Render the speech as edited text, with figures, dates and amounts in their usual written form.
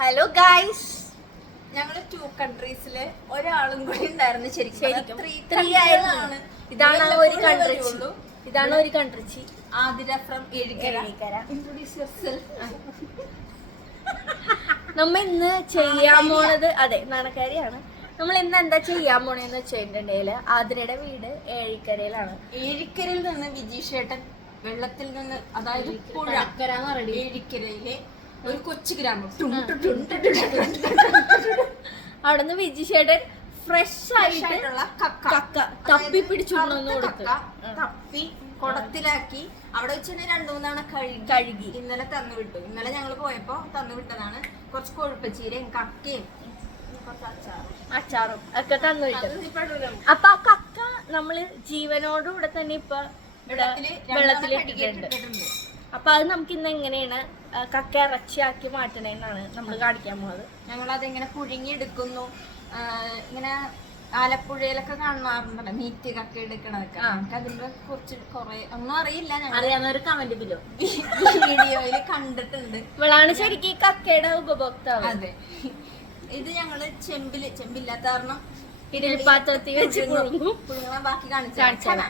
Hello guys, ഞങ്ങള് 2 കൺട്രീസില് ഒരാളും കൂടി ഉണ്ടായിരുന്നു. ശരിക്കും 3 ആയിരുന്നു. ഇതാണ് ഒരു country. Athira from Ezhikkara. Introduce yourself. നമ്മ ഇന്ന് ചെയ്യാൻ പോണത് നാണക്കാരിയാണ്. നമ്മൾ ഇന്ന് എന്താ ചെയ്യാൻ പോണെന്ന് വെച്ചിട്ടുണ്ടെങ്കില് ആതിരയുടെ വീട് ഏഴിക്കരയിലാണ്. ഏഴിക്കരയിൽ നിന്ന് വിജീഷേട്ടൻ വെള്ളത്തിൽ നിന്ന്, അതായത് പുഴ ഏഴിക്കരയിലെ ഒരു കൊച്ചു ഗ്രാമം, അവിടെ നിന്ന് വിജീഷേട്ടൻ ഫ്രഷ് ആയിട്ടുള്ള കക്ക തപ്പി പിടിച്ചുകൊണ്ടു തപ്പി കുടത്തിലാക്കി അവിടെ വെച്ച് തന്നെ 2-3 തവണ കഴുകി ഇന്നലെ തന്നു വിട്ടു. ഇന്നലെ ഞങ്ങൾ പോയപ്പോ തന്നു വിട്ടതാണ്. കുറച്ച് കൊഴുപ്പച്ചീരയും കക്കയും അച്ചാറും ഒക്കെ തന്നു വിട്ടു. അപ്പൊ ആ കക്ക നമ്മള് ജീവനോടുകൂടെ തന്നെ ഇപ്പൊ വെള്ളത്തിൽ ഇട്ടിട്ടുണ്ട്. അപ്പൊ അത് നമുക്ക് ഇന്ന് എങ്ങനെയാണ് കക്ക ഇറച്ചിയാക്കി മാറ്റണേന്നാണ് നമ്മൾ കാണിക്കാൻ പോകുന്നത്. ഞങ്ങൾ അതെങ്ങനെ പുഴുങ്ങിയെടുക്കുന്നു. ഇങ്ങനെ ആലപ്പുഴയിലൊക്കെ കാണാറുണ്ടല്ലോ മീറ്റ് കക്ക എടുക്കണതൊക്കെ. നമുക്ക് അതിന്റെ കുറിച്ച് ഒന്നും അറിയില്ല. അറിയാവുന്നവര് കമന്റ് വീഡിയോയില് കണ്ടിട്ടുണ്ട്. ഇവളാണ് ശരിക്കും കക്കയുടെ ഉപഭോക്താവ്. അതെ, ഇത് ഞങ്ങള് ചെമ്പില്ലാത്ത കാരണം ഇഡലി പാത്രത്തിൽ വെച്ച് പുഴുങ്ങാൻ ബാക്കി കാണിച്ചാൽ